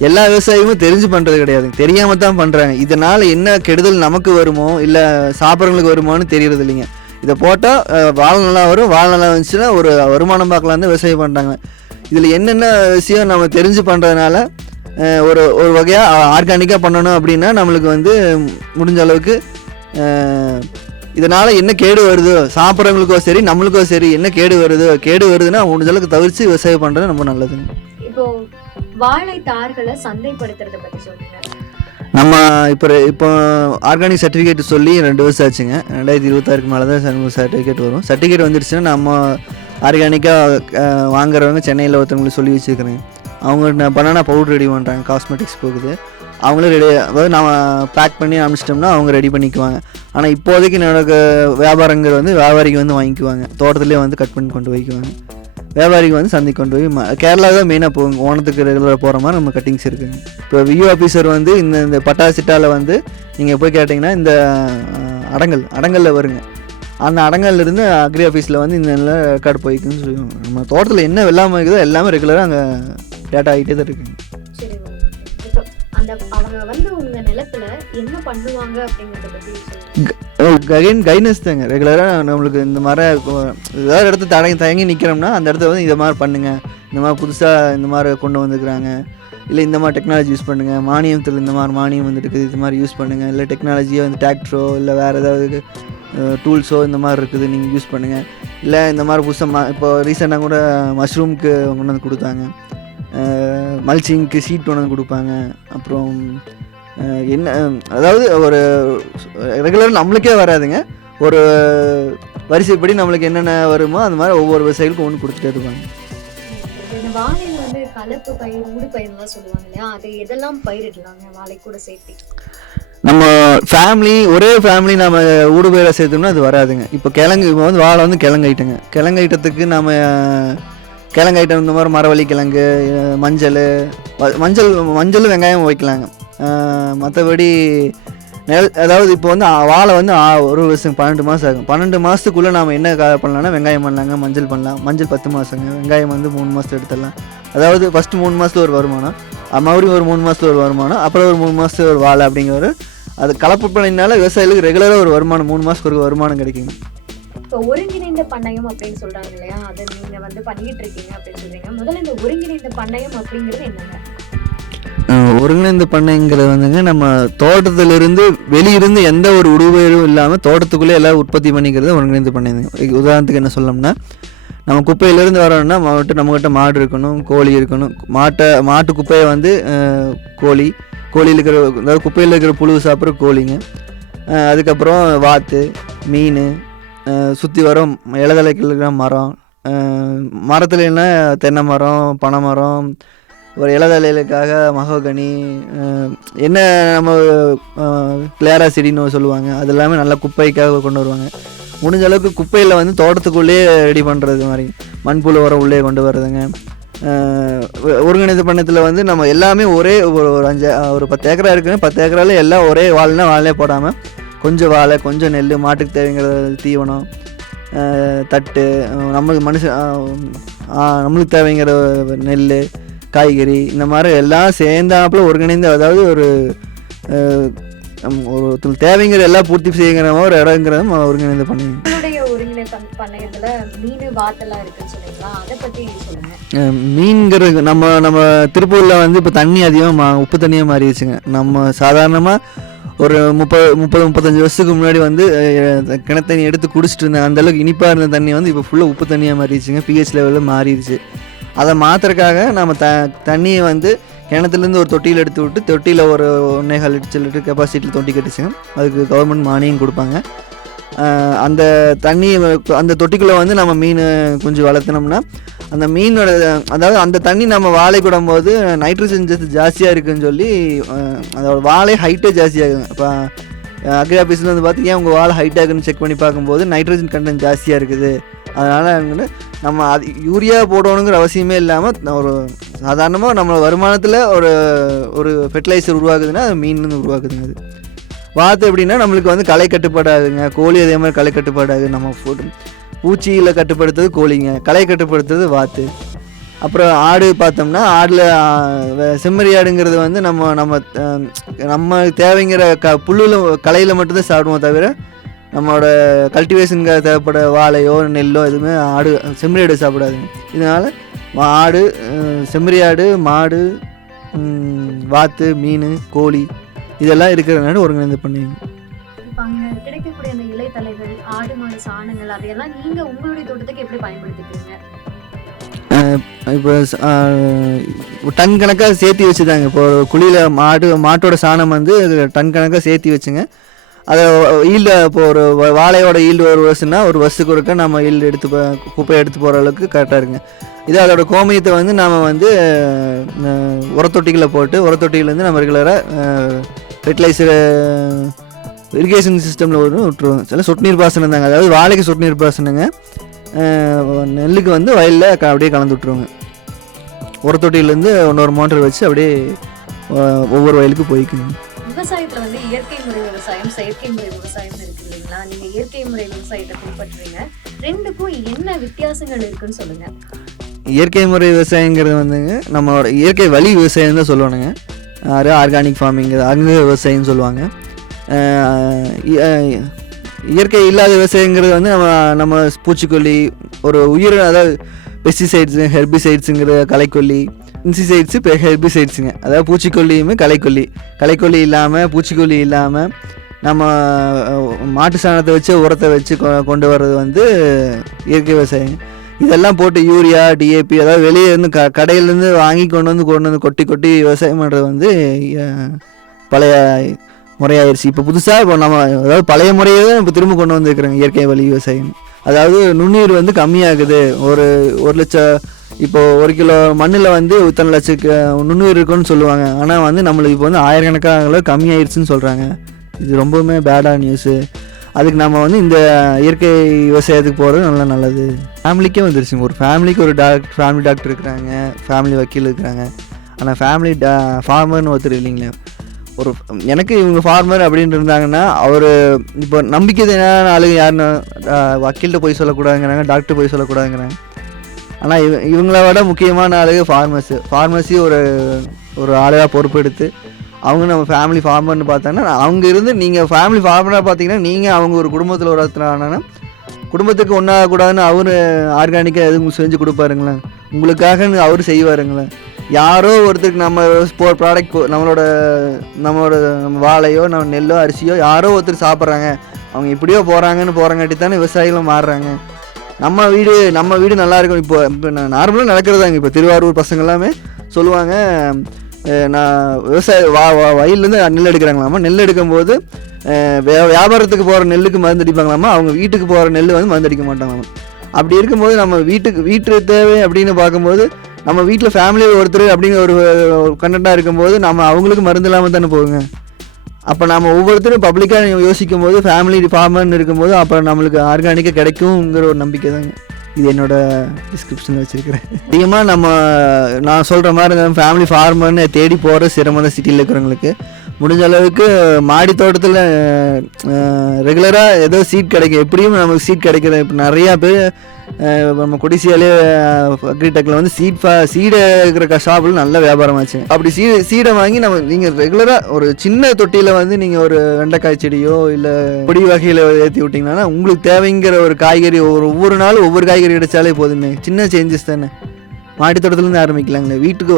S3: எல்லா விவசாயமும் தெரிஞ்சு பண்ணுறது கிடையாது தெரியாமல் தான் பண்ணுறாங்க இதனால் என்ன கெடுதல் நமக்கு வருமோ இல்லை சாப்பிட்றவங்களுக்கு வருமோன்னு தெரியறது இல்லைங்க இதை போட்டால் வாழை நல்லா வரும் வாழை நல்லா இருந்துச்சுன்னா ஒரு வருமானம் பார்க்கலாம் தான் விவசாயம் பண்ணுறாங்க இதில் என்னென்ன விஷயம் நம்ம தெரிஞ்சு பண்ணுறதுனால ஒரு ஒரு வகையாக ஆர்கானிக்காக பண்ணணும் அப்படின்னா நம்மளுக்கு வந்து முடிஞ்ச அளவுக்கு இதனால் என்ன கேடு வருதோ சாப்பிட்றவங்களுக்கோ சரி நம்மளுக்கோ சரி என்ன கேடு வருதோ கேடு வருதுன்னா முடிஞ்ச அளவுக்கு தவிர்த்து விவசாயம் பண்ணுறது ரொம்ப நல்லதுங்க
S2: இப்போ வாழை தார்களை சந்தைப்படுத்துறத பற்றி சொல்லுங்க
S3: நம்ம இப்போ இப்போ ஆர்கானிக் சர்டிஃபிகேட் சொல்லி ரெண்டு வருஷம் ஆச்சுங்க ரெண்டாயிரத்தி இருபத்தாறுக்கு மேலே தான் சர்டிஃபிகேட் வரும் சர்டிஃபிகேட் வந்துருச்சுன்னா நம்ம ஆர்கானிக்காக வாங்குறவங்க சென்னையில் ஒருத்தவங்களுக்கு சொல்லி வச்சுருக்கிறேங்க அவங்க பனானா பவுடர் ரெடி பண்ணுறாங்க காஸ்மெட்டிக்ஸ் போகுது அவங்களே ரெடி அதாவது நம்ம பேக் பண்ணி அனுப்பிச்சிட்டோம்னா அவங்க ரெடி பண்ணிக்குவாங்க ஆனால் இப்போதைக்கு நடக்க வியாபாரங்கள் வந்து வியாபாரிக்கு வந்து வாங்கிக்குவாங்க தோட்டத்துலேயே வந்து கட் பண்ணி கொண்டு போய்க்குவாங்க வியாபாரிக்கு வந்து சந்தி கொண்டு போய் கேரளா தான் மெயினாக போவாங்க ஓணத்துக்கு ரெகுலராக போகிற மாதிரி நம்ம கட்டிங்ஸ் இருக்குங்க இப்போ வியூ ஆஃபீஸர் வந்து இந்த இந்த பட்டாசிட்டாவில் வந்து நீங்கள் போய் கேட்டிங்கன்னா இந்த அடங்கல் அடங்கலில் வருங்க அந்த அடங்கல்லிருந்து அக்ரி ஆஃபீஸில் வந்து இந்த நல்ல கார்டு போய்க்குன்னு சொல்லுவாங்க நம்ம தோட்டத்தில் என்ன வெள்ளாமல் இருக்குதோ எல்லாமே ரெகுலராக அங்கே லேட் ஆகிட்டே தான் இருக்குங்க கைன் கைனஸ் தாங்க ரெகுலராக நம்மளுக்கு இந்த மாதிரி ஏதாவது இடத்துல தடங்கி தயங்கி நிற்கிறோம்னா அந்த இடத்துல வந்து இதை மாதிரி பண்ணுங்கள் இந்த மாதிரி புதுசாக இந்த மாதிரி கொண்டு வந்துக்கிறாங்க இல்லை இந்த மாதிரி டெக்னாலஜி யூஸ் பண்ணுங்கள் மானியத்தில் இந்த மாதிரி மானியம் வந்துருக்குது இது மாதிரி யூஸ் பண்ணுங்கள் இல்லை டெக்னாலஜியோ வந்து டிராக்டரோ இல்லை வேறு ஏதாவது டூல்ஸோ இந்த மாதிரி இருக்குது நீங்கள் யூஸ் பண்ணுங்கள் இல்லை இந்த மாதிரி புதுசாக இப்போ ரீசெண்டாக கூட மஷ்ரூம்க்கு கொண்டு வந்து கொடுத்தாங்க மல்ச்சிங்க்கு சீட் ஒன்று கொடுப்பாங்க அப்புறம் என்ன அதாவது ஒரு ரெகுலராக நம்மளுக்கே வராதுங்க ஒரு வரிசைப்படி நம்மளுக்கு என்னென்ன வருமோ அந்த மாதிரி ஒவ்வொரு விவசாயிகளுக்கும் ஒன்று கொடுத்துட்டே இருப்பாங்க
S2: வந்து பயிர் சொல்லுவாங்க வாழை கூட
S3: நம்ம ஃபேமிலி ஒரே ஃபேமிலி நம்ம ஊடு பயிரை சேர்த்தோம்னா அது வராதுங்க இப்போ கிழங்கு இப்போ வந்து வாழை வந்து கிழங்கு ஐட்டங்க கிழங்கு ஐட்டத்துக்கு நம்ம கிழங்கு ஐட்டம் இந்த மாதிரி மரவள்ளி கிழங்கு மஞ்சள் மஞ்சள் மஞ்சள் வெங்காயம் வைக்கலாங்க மற்றபடி நெல் அதாவது இப்போ வந்து வாழை வந்து ஒரு வருஷம் பன்னெண்டு மாதம் ஆகும் பன்னெண்டு மாதத்துக்குள்ளே நாம் என்ன பண்ணலாம்னா வெங்காயம் பண்ணலாங்க மஞ்சள் பண்ணலாம் மஞ்சள் பத்து மாதங்க வெங்காயம் வந்து மூணு மாதத்து எடுத்துடலாம் அதாவது ஃபஸ்ட்டு மூணு மாதத்தில் ஒரு வருமானம் மாதிரி ஒரு மூணு மாதத்தில் ஒரு வருமானம் அப்புறம் ஒரு மூணு மாதத்துக்கு ஒரு வாழை அப்படிங்கிற ஒரு அது கலப்பு பண்ணினால விவசாயிகளுக்கு ரெகுலராக ஒரு வருமானம் மூணு மாதத்துக்கு ஒரு வருமானம் கிடைக்குங்க
S2: இப்போ ஒருங்கிணைந்த பண்ணையம் அப்படின்னு சொல்கிறாங்க இல்லையா அதை நீங்கள் வந்து பண்ணிக்கிட்டு இருக்கீங்க அப்படின்னு சொல்கிறீங்க முதல்ல இந்த ஒருங்கிணைந்த பண்ணையம் அப்படிங்கிறது என்னங்க
S3: ஒருங்கிணைந்த பண்ணைங்கிறது வந்துங்க நம்ம தோட்டத்திலிருந்து வெளியிருந்து எந்த ஒரு உடுவேரும் இல்லாமல் தோட்டத்துக்குள்ளே எல்லாம் உற்பத்தி பண்ணிக்கிறது ஒருங்கிணைந்த பண்ணைங்க உதாரணத்துக்கு என்ன சொல்லணும்னா நம்ம குப்பையிலேருந்து வரோம்னா மாவட்டம் நம்மகிட்ட மாடு இருக்கணும் கோழி இருக்கணும் மாட்டை மாட்டு குப்பையை வந்து கோழி கோழியில் இருக்கிற அதாவது குப்பையில் இருக்கிற புழு சாப்பிட்ற கோழிங்க அதுக்கப்புறம் வாத்து மீன் சுற்றி வரும் இலதலைக்கிழக்கிற மரம் மரத்துலன்னா தென்னை மரம் பனை மரம் ஒரு இலதலைகளுக்காக மகோகனி என்ன நம்ம கிளாரா செடின்னு சொல்லுவாங்க அது எல்லாமே நல்லா குப்பைக்காக கொண்டு வருவாங்க முடிஞ்ச அளவுக்கு குப்பையில் வந்து தோட்டத்துக்குள்ளேயே ரெடி பண்ணுறது மாதிரி மண்புழு உரம் உள்ளே கொண்டு வர்றதுங்க ஒருங்கிணைந்த பண்ணத்தில் வந்து நம்ம எல்லாமே ஒரே ஒரு ஒரு அஞ்சு ஒரு பத்து ஏக்கரா இருக்குன்னு பத்து ஏக்கராலே எல்லாம் ஒரே வாழ்னா வாழே போடாமல் கொஞ்சம் வாழை கொஞ்சம் நெல் மாட்டுக்கு தேவைங்கிற தீவனம் தட்டு நம்மளுக்கு மனுஷன் நம்மளுக்கு தேவைங்கிற நெல் காய்கறி இந்த மாதிரி எல்லாம் சேர்ந்தாப்புல ஒருங்கிணைந்து அதாவது ஒரு ஒருத்தர் தேவைங்கிற எல்லாம் பூர்த்தி செய்யுங்கிற ஒரு இடங்கிறதும் ஒருங்கிணைந்து பண்ணுங்க மீன்கிறது நம்ம நம்ம திருப்பூரில் வந்து இப்போ தண்ணி அதிகமாக உப்பு தண்ணியாக மாறிடுச்சுங்க நம்ம சாதாரணமாக ஒரு முப்பது முப்பது முப்பத்தஞ்சு வருஷத்துக்கு முன்னாடி வந்து கிணத்தண்ணி எடுத்து குடிச்சிட்டு இருந்தேன் அந்தளவுக்கு இனிப்பாக இருந்த தண்ணி வந்து இப்போ ஃபுல்லாக உப்பு தண்ணியாக மாறிடுச்சுங்க பிஹெச் லெவலில் மாறிடுச்சு அதை மாற்றுறக்காக நம்ம த தண்ணியை வந்து கிணத்துலேருந்து ஒரு தொட்டியில் எடுத்து விட்டு தொட்டியில் ஒரு ஒன்னேகால் லிட்டர் லிட்டர் கெப்பாசிட்டியில் தொட்டி கட்டிச்சுங்க அதுக்கு கவர்மெண்ட் மானியம் கொடுப்பாங்க அந்த தண்ணியை அந்த தொட்டிக்குள்ளே வந்து நம்ம மீன் கொஞ்சம் வளர்த்தினோம்னா அந்த மீனோட அதாவது அந்த தண்ணி நம்ம வாழை போடும் போது நைட்ரஜன் ஜாஸ்தியாக இருக்குதுன்னு சொல்லி அதோட வாழை ஹைட்டே இருக்குது இப்போ அக்ரி ஆஃபீஸில் வந்து பார்த்து ஏன் உங்கள் வாழை ஹைட்டாக இருக்குன்னு செக் பண்ணி பார்க்கும்போது நைட்ரஜன் கண்டென்ட் ஜாஸ்தியாக இருக்குது அதனால் நம்ம அது யூரியா போடணுங்கிற அவசியமே இல்லாமல் ஒரு சாதாரணமாக நம்ம வருமானத்தில் ஒரு ஒரு ஃபெர்டிலைசர் உருவாக்குதுன்னா அது மீன் உருவாக்குதுங்க அது வாத்து எப்படின்னா நம்மளுக்கு வந்து களை கட்டுப்பாடாதுங்க கோழி அதே மாதிரி களை கட்டுப்பாடாது நம்ம ஃபுட் பூச்சியில் கட்டுப்படுத்துறது கோழிங்க களை கட்டுப்படுத்துறது வாத்து அப்புறம் ஆடு பார்த்தோம்னா ஆடில் செம்மறி ஆடுங்கிறது வந்து நம்ம நம்ம நம்ம தேவைங்கிற க புல்லில் களையில் மட்டும்தான் சாப்பிடுவோம் தவிர நம்மளோட கல்டிவேஷனுக்காக தேவைப்பட வாழையோ நெல்லோ எதுவுமே ஆடு செம்மறி ஆடு சாப்பிடாதுங்க இதனால் ஆடு செம்மறி ஆடு மாடு வாத்து மீன் கோழி இதெல்லாம் இருக்கிறதுனால ஒருங்கிணைந்து பண்ணுவீங்க
S2: இப்போ கிடைக்கக்கூடிய அந்த இலைத்தலைகள் ஆடு மாடு சாணங்கள் அதையெல்லாம் உங்களுடைய தோட்டத்துக்கு எப்படி பயன்படுத்திக்கிறீங்க
S3: இப்போ டன் கணக்காக சேர்த்தி வச்சுதாங்க இப்போ குழியில் மாடு மாட்டோட சாணம் வந்து டன் கணக்காக சேர்த்தி வச்சுங்க அதை ஈல்டு இப்போ ஒரு வாழையோட ஈல்டு ஒரு வருஷம்னா ஒரு வருஷத்துக்கு ஒருக்க நம்ம ஈல்டு எடுத்து குப்பையை எடுத்து போகிற அளவுக்கு கரெக்டாக இருக்குங்க இதே அதோட கோமியத்தை வந்து நாம் வந்து உரத்தொட்டிகளை போட்டு வந்து நம்ம ரெகுலராக ஃபெர்டிலைசர் இரிகேஷன் சிஸ்டமில் ஒரு விட்டுருவாங்க சில சொட்டு நீர் பாசனம் தாங்க அதாவது வாழைக்கு சொட்டு நீர் பாசனங்க நெல்லுக்கு வந்து வயலில் க அப்படியே கலந்து விட்ருவாங்க உரத்தொட்டியிலேருந்து இன்னொரு மோட்டர் வச்சு அப்படியே ஒவ்வொரு வயலுக்கு போய்க்குங்க
S2: விவசாயத்தில் வந்து இயற்கை முறை விவசாயம் செயற்கை முறை விவசாயம் இருக்கு இல்லைங்களா இயற்கை முறை விவசாயத்தை பின்பற்றுறீங்க ரெண்டுக்கும் என்ன வித்தியாசங்கள் இருக்குன்னு
S3: இயற்கை முறை விவசாயங்கிறது வந்துங்க நம்மளோட இயற்கை வழி விவசாயம் தான் சொல்லுவானுங்க அது ஆர்கானிக் ஃபார்மிங் அங்கு விவசாயம்னு சொல்லுவாங்க இயற்கை இல்லாத விவசாயங்கிறது வந்து நம்ம நம்ம பூச்சிக்கொல்லி ஒரு உயிர் அதாவது பெஸ்டிசைட்ஸு ஹெர்பிசைட்ஸுங்கிற களைக்கொல்லி இன்சிசைட்ஸு பெ ஹெர்பிசைட்ஸுங்க அதாவது பூச்சிக்கொல்லியுமே களைக்கொல்லி களைக்கொல்லி இல்லாமல் பூச்சிக்கொல்லி இல்லாமல் நம்ம மாட்டு சாணத்தை வச்சு உரத்தை வச்சு கொண்டு வர்றது வந்து இயற்கை விவசாயம் இதெல்லாம் போட்டு யூரியா டிஏபி அதாவது வெளியேருந்து க கடையிலேருந்து வாங்கி கொண்டு வந்து கொண்டு வந்து கொட்டி கொட்டி விவசாயம் பண்ணுறது வந்து பழைய முறையாயிருச்சு இப்போ புதுசாக இப்போ நம்ம அதாவது பழைய தான் இப்போ திரும்ப கொண்டு வந்துருக்குறாங்க இயற்கை வழி விவசாயம் அதாவது நுண்ணீர் வந்து கம்மியாகுது ஒரு ஒரு லட்சம் இப்போது ஒரு கிலோ மண்ணில் வந்து இத்தனை லட்சம் நுண்ணுயிர் இருக்குன்னு சொல்லுவாங்க ஆனால் வந்து நம்மளுக்கு இப்போ வந்து ஆயிரக்கணக்கான கம்மியாயிருச்சுன்னு சொல்கிறாங்க இது ரொம்பவுமே பேடாக நியூஸு அதுக்கு நம்ம வந்து இந்த இயற்கை விவசாயத்துக்கு போகிறது நல்லா நல்லது ஃபேமிலிக்கே வந்துருச்சு ஒரு ஃபேமிலிக்கு ஒரு டாக்டர் ஃபேமிலி டாக்டர் இருக்கிறாங்க ஃபேமிலி வக்கீல் இருக்கிறாங்க ஆனால் ஃபேமிலி டா ஃபார்மர்னு ஒருத்தர் இல்லைங்களே ஒரு எனக்கு இவங்க ஃபார்மர் அப்படின்னு இருந்தாங்கன்னா அவர் இப்போ நம்பிக்கை தேவையான ஆளுங்க யாருன்னு வக்கீல்கிட்ட போய் சொல்லக்கூடாதுங்கிறாங்க டாக்டர் போய் சொல்லக்கூடாதுங்கிறாங்க ஆனால் இவ இவங்கள விட முக்கியமான ஆளுங்க ஃபார்மர்ஸு ஃபார்மர்ஸையும் ஒரு ஒரு ஆளையாக பொறுப்பெடுத்து அவங்க நம்ம ஃபேமிலி ஃபார்மர்னு பார்த்தாங்கன்னா அவங்க இருந்து நீங்கள் ஃபேமிலி ஃபார்மராக பார்த்தீங்கன்னா நீங்கள் அவங்க ஒரு குடும்பத்தில் ஒரு ஒருத்தரானா குடும்பத்துக்கு ஒன்றாக கூடாதுன்னு அவர் ஆர்கானிக்காக எதுவும் செஞ்சு கொடுப்பாருங்களேன் உங்களுக்காக அவர் செய்வாருங்களேன் யாரோ ஒருத்தருக்கு நம்ம போகிற ப்ராடக்ட் நம்மளோட நம்மளோட நம்ம வாழையோ நம்ம நெல்லோ அரிசியோ யாரோ ஒருத்தர் சாப்பிட்றாங்க அவங்க எப்படியோ போகிறாங்கன்னு போகிறாங்காட்டி தானே விவசாயிகளும் மாறுறாங்க நம்ம வீடு நம்ம வீடு நல்லா இப்போ இப்போ நார்மலாக நடக்கிறதாங்க இப்போ திருவாரூர் பசங்க எல்லாமே சொல்லுவாங்க நான் விவசாய வா வயல்லேருந்து நெல் எடுக்கிறாங்களாமா நெல் எடுக்கும்போது வியாபாரத்துக்கு போகிற நெல்லுக்கு மருந்து அடிப்பாங்களாமா அவங்க வீட்டுக்கு போகிற நெல் வந்து மருந்து அடிக்க மாட்டாங்களாமா அப்படி இருக்கும்போது நம்ம வீட்டுக்கு வீட்டு தேவை அப்படின்னு பார்க்கும்போது நம்ம வீட்டில் ஃபேமிலியில் ஒருத்தர் அப்படிங்கிற ஒரு கண்டென்ட்டாக இருக்கும்போது நம்ம அவங்களுக்கு மருந்து இல்லாமல் தானே போகுங்க அப்போ நம்ம ஒவ்வொருத்தரும் பப்ளிக்காக யோசிக்கும் போது ஃபேமிலி ஃபார்மர்னு இருக்கும்போது அப்புறம் நம்மளுக்கு ஆர்கானிக்காக கிடைக்குங்கிற ஒரு நம்பிக்கை தாங்க இது என்னோட டிஸ்கிரிப்ஷனில் வச்சுருக்கிறேன் அதிகமாக நம்ம நான் சொல்கிற மாதிரி ஃபேமிலி ஃபார்மர்னு தேடி போகிற சிரமம் சிட்டியில் இருக்கிறவங்களுக்கு முடிஞ்ச அளவுக்கு மாடி தோட்டத்தில் ரெகுலராக ஏதோ சீட் கிடைக்கும் எப்படியும் நமக்கு சீட் கிடைக்கிற இப்போ நிறையா பேர் நம்ம கொடிசியாலே அக்ரிடெக்கில் வந்து சீட் ஃபா சீடை இருக்கிற ஷாப்பில் நல்ல வியாபாரம் ஆச்சு அப்படி சீ சீடை வாங்கி நம்ம நீங்கள் ரெகுலராக ஒரு சின்ன தொட்டியில் வந்து நீங்கள் ஒரு வெண்டைக்காய் செடியோ இல்லை கொடி வகையில் ஏற்றி விட்டிங்கன்னா உங்களுக்கு தேவைங்கிற ஒரு காய்கறி ஒரு ஒவ்வொரு நாளும் ஒவ்வொரு காய்கறி கிடைச்சாலே போதுமே சின்ன சேஞ்சஸ் தானே மாடி தோட்டத்துலேருந்து வீட்டுக்கு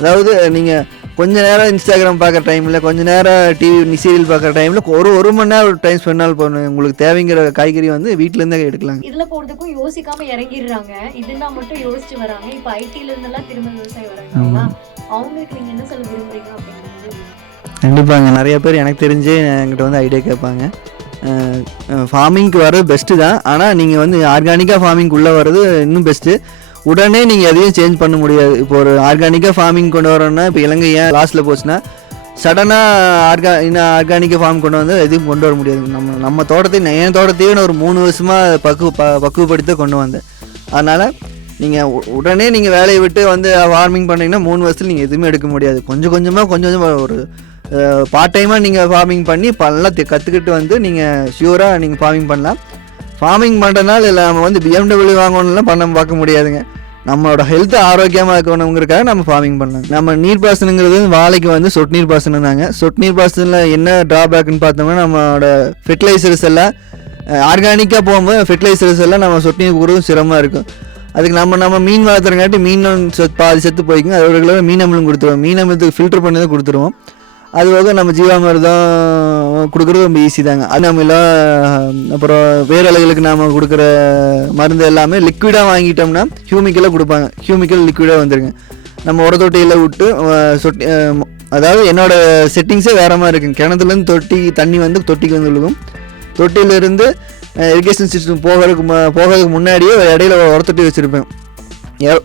S3: அதாவது நீங்கள் கொஞ்ச நேரம் இன்ஸ்டாகிராம் பார்க்குற டைமில் கொஞ்ச நேரம் டிவி சீரியல் பார்க்குற டைமில் ஒரு ஒரு மணி நேரம் டைம் ஸ்பெண்ட் நாள் பண்ணணும் உங்களுக்கு தேவைங்கிற காய்கறி வந்து வீட்டிலேருந்தே எடுக்கலாம்
S2: இதில் போகிறதுக்கும் யோசிக்காம இறங்கிடுறாங்க இதுனா மட்டும் யோசிச்சு வராங்க இப்போ ஐடியிலேருந்தெல்லாம் திரும்ப விவசாயம் வராங்க அவங்களுக்கு நீங்கள் என்ன சொல்ல விரும்புறீங்க அப்படின்னு
S3: கண்டிப்பாங்க நிறைய பேர் எனக்கு தெரிஞ்சு என்கிட்ட வந்து ஐடியா கேட்பாங்க ஃபார்மிங்க்கு வர்றது பெஸ்ட்டு தான் ஆனால் நீங்கள் வந்து ஆர்கானிக்காக ஃபார்மிங்க்குள்ளே வர்றது இன்னும் பெஸ்ட்டு உடனே நீங்கள் எதையும் சேஞ்ச் பண்ண முடியாது இப்போ ஒரு ஆர்கானிக்காக ஃபார்மிங் கொண்டு வரோன்னா இப்போ இலங்கை ஏன் லாஸ்ட்டில் போச்சுன்னா சடனாக ஆர்கா இன்னும் ஆர்கானிக்காக ஃபார்ம் கொண்டு வந்து எதையும் கொண்டு வர முடியாது நம்ம நம்ம தோட்டத்தையும் என் தோட்டத்தையும் ஒரு மூணு வருஷமாக பக்கு ப பக்குவப்படுத்தி கொண்டு வந்தேன் அதனால் நீங்கள் உடனே நீங்கள் வேலையை விட்டு வந்து ஃபார்மிங் பண்ணிங்கன்னா மூணு வருஷத்தில் நீங்கள் எதுவுமே எடுக்க முடியாது கொஞ்சம் கொஞ்சமாக கொஞ்சம் கொஞ்சமாக ஒரு பார்ட் டைமாக நீங்கள் ஃபார்மிங் பண்ணி பல்லாம் கற்றுக்கிட்டு வந்து நீங்கள் ஷியூராக நீங்கள் ஃபார்மிங் பண்ணலாம் ஃபார்மிங் பண்ணுறதுனால இல்லை நம்ம வந்து பிஎம்டபிள்யூ வாங்கணும்லாம் பண்ண பார்க்க முடியாதுங்க நம்மளோட ஹெல்த் ஆரோக்கியமாக இருக்கணுங்கிறக்காக நம்ம ஃபார்மிங் பண்ணலாம் நம்ம நீர் பாசனங்கிறது வாழைக்கு வந்து சொட்டு நீர் பாசனம் தாங்க சொட்டு நீர் பாசனத்தில் என்ன ட்ராபேக்னு பார்த்தோம்னா நம்மளோட ஃபெர்டிலைசர்ஸ் எல்லாம் ஆர்கானிக்காக போகும்போது ஃபெர்டிலைசர்ஸ் எல்லாம் நம்ம சொட்டு நீர் கொடுக்கும் சிரமமாக இருக்கும் அதுக்கு நம்ம நம்ம மீன் வளர்த்துறங்காட்டி மீன் பாதி செத்து போய்க்கும் அதோட மீன் அமிலம் கொடுத்துருவோம் மீன் அமிலத்துக்கு ஃபில்டர் பண்ணி தான் கொடுத்துருவோம் அது போக நம்ம ஜீவாமிரதம் கொடுக்குறது ரொம்ப ஈஸி தாங்க அது நம்ம எல்லாம் அப்புறம் வேறு அலைகளுக்கு நாம் கொடுக்குற மருந்து எல்லாமே லிக்விடாக வாங்கிட்டோம்னா ஹியூமிக்கலாக கொடுப்பாங்க ஹியூமிக்கல் லிக்விடாக வந்துருங்க நம்ம உர தொட்டியில் விட்டு சொட்டி அதாவது என்னோடய செட்டிங்ஸே வேற மாதிரி இருக்குங்க கிணத்துலேருந்து தொட்டி தண்ணி வந்து தொட்டிக்கு வந்து விழுகும் தொட்டியிலேருந்து இரிகேஷன் சிஸ்டம் போகிறதுக்கு போகிறதுக்கு முன்னாடியே இடையில உரத்தொட்டி வச்சுருப்பேன்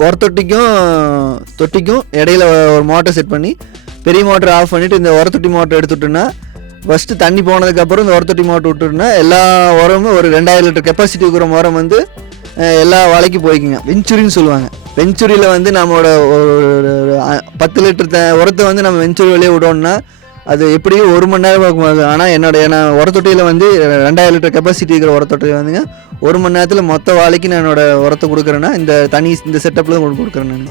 S3: உரத்தொட்டிக்கும் தொட்டிக்கும் இடையில ஒரு மோட்டர் செட் பண்ணி பெரிய மோட்டர் ஆஃப் பண்ணிவிட்டு இந்த உரத்தொட்டி மோட்டர் எடுத்துட்டோன்னா ஃபஸ்ட்டு தண்ணி போனதுக்கப்புறம் இந்த உரத்தொட்டி மாட்டு விட்டுருன்னா எல்லா உரமும் ஒரு ரெண்டாயிரம் லிட்டர் கெப்பாசிட்டி இருக்கிற உரம் வந்து எல்லா வலைக்கு போய்க்குங்க வெஞ்சுரின்னு சொல்லுவாங்க வெஞ்சுரியில் வந்து நம்மளோட ஒரு பத்து லிட்டர் த உரத்தை வந்து நம்ம வெஞ்சுரி வழியே விடோம்னா அது எப்படியும் ஒரு மணி நேரம் ஆகும் ஆனால் என்னோடய நான் உரத்தொட்டியில் வந்து ரெண்டாயிரம் லிட்டர் கெப்பாசிட்டி இருக்கிற உரத்தொட்டியில் வந்துங்க ஒரு மணி நேரத்தில் மொத்த வாழைக்கு நான் என்னோடய உரத்தை கொடுக்குறேன்னா இந்த தனி இந்த செட்டப்பில் கொடுக்குறேன் நான்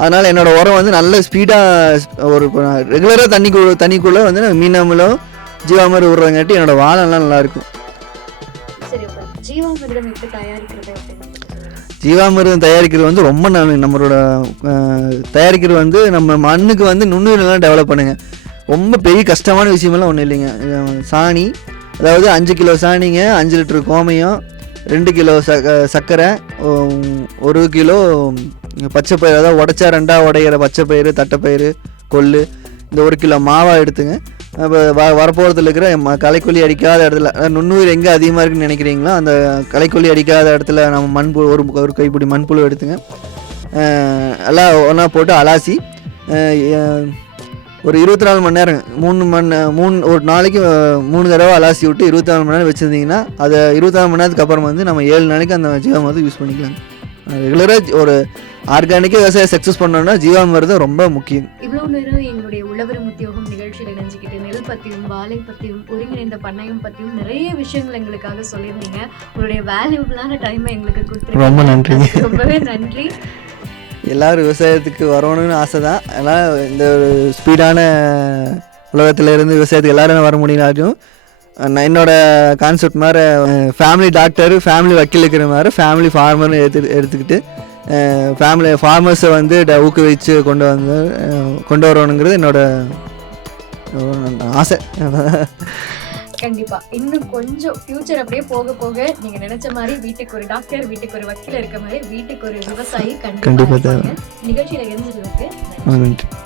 S3: அதனால் என்னோடய உரம் வந்து நல்ல ஸ்பீடாக ஒரு ரெகுலராக தண்ணிக்குள்ள தண்ணிக்குள்ளே வந்து நான் மீனாமலோ ஜீவாமர் விடுறங்காட்டி என்னோடய வாழெல்லாம் நல்லாயிருக்கும் ஜீவாமிர்தம் தயாரிக்கிறது வந்து ரொம்ப நல்ல நம்மளோட தயாரிக்கிறது வந்து நம்ம மண்ணுக்கு வந்து நுண்ணுயிரெலாம் டெவலப் பண்ணுங்கள் ரொம்ப பெரிய கஷ்டமான விஷயமெல்லாம் ஒன்றும் இல்லைங்க சாணி அதாவது அஞ்சு கிலோ சாணிங்க அஞ்சு லிட்டரு கோமையும் ரெண்டு கிலோ ச ஒரு கிலோ பச்சை பயிர் அதாவது உடச்சா ரெண்டாக உடையிற பச்சை பயிர் தட்டைப்பயிறு கொள்ளு இந்த ஒரு கிலோ மாவாக எடுத்துங்க இப்போ வ வரப்போகிறதுல இருக்கிற ம களைக்கொல்லி அடிக்காத இடத்துல நுண்ணுயிர் எங்கே அதிகமாக இருக்குன்னு நினைக்கிறீங்களோ அந்த களைக்கொல்லி அடிக்காத இடத்துல நம்ம மண்புழு ஒரு ஒரு கைப்பிடி மண்புழு எடுத்துங்க எல்லாம் ஒன்றா போட்டு அலாசி ஒரு இருபத்தி நாலு மணி நேரம் மூணு மணி மூணு ஒரு நாளைக்கு மூணு தடவை அலாசி விட்டு இருபத்தி நாலு மணி நேரம் வச்சுருந்தீங்கன்னா அதை இருபத்தி நாலு மணி நேரத்துக்கு அப்புறம் வந்து நம்ம ஏழு நாளைக்கு அந்த ஜீவம் வந்து யூஸ் பண்ணிக்கலாம் ரெகுலராக ஒரு ஆர்கானிக்கா விவசாயம் சக்ஸஸ் பண்ணணும்னா ஜீவாமிரதம் ரொம்ப முக்கியம்
S2: இவ்வளவு நேரம் எங்களுடைய உழவரும் உத்தியோகம் நிகழ்ச்சியில் இணைஞ்சுக்கிட்டு நெல் பத்தியும் வாழை பத்தியும் ஒருங்கிணைந்த பண்ணையும் பத்தியும் நிறைய விஷயங்கள் எங்களுக்காக சொல்லியிருந்தீங்க உங்களுடைய வேல்யூபிளான டைம் எங்களுக்கு
S3: கொடுத்து ரொம்ப நன்றி ரொம்பவே நன்றி எல்லாரும் விவசாயத்துக்கு வரணும்னு ஆசை தான் ஆனால் இந்த ஒரு ஸ்பீடான உலகத்தில் இருந்து விவசாயத்துக்கு எல்லாரும் வர முடியினாலும் என்னோட கான்செப்ட் மாதிரி ஃபேமிலி டாக்டர் ஃபேமிலி வக்கீல் இருக்கிற மாதிரி ஃபேமிலி ஃபார்மர்னு எடுத்து எடுத்துக்கிட்டு ஃபேமிலி ஃபார்மர்ஸை வந்து ஊக்குவிச்சு கொண்டு வந்து கொண்டு வரணுங்கிறது என்னோட ஆசை
S2: கண்டிப்பாக இன்னும் கொஞ்சம் ஃபியூச்சர் அப்படியே போக போக நீங்கள் நினச்ச மாதிரி வீட்டுக்கு ஒரு டாக்டர் வீட்டுக்கு ஒரு வக்கீல் இருக்க மாதிரி வீட்டுக்கு ஒரு விவசாயி கண்டிப்பாக நிகழ்ச்சியில் இருந்துட்டு
S3: இருக்கு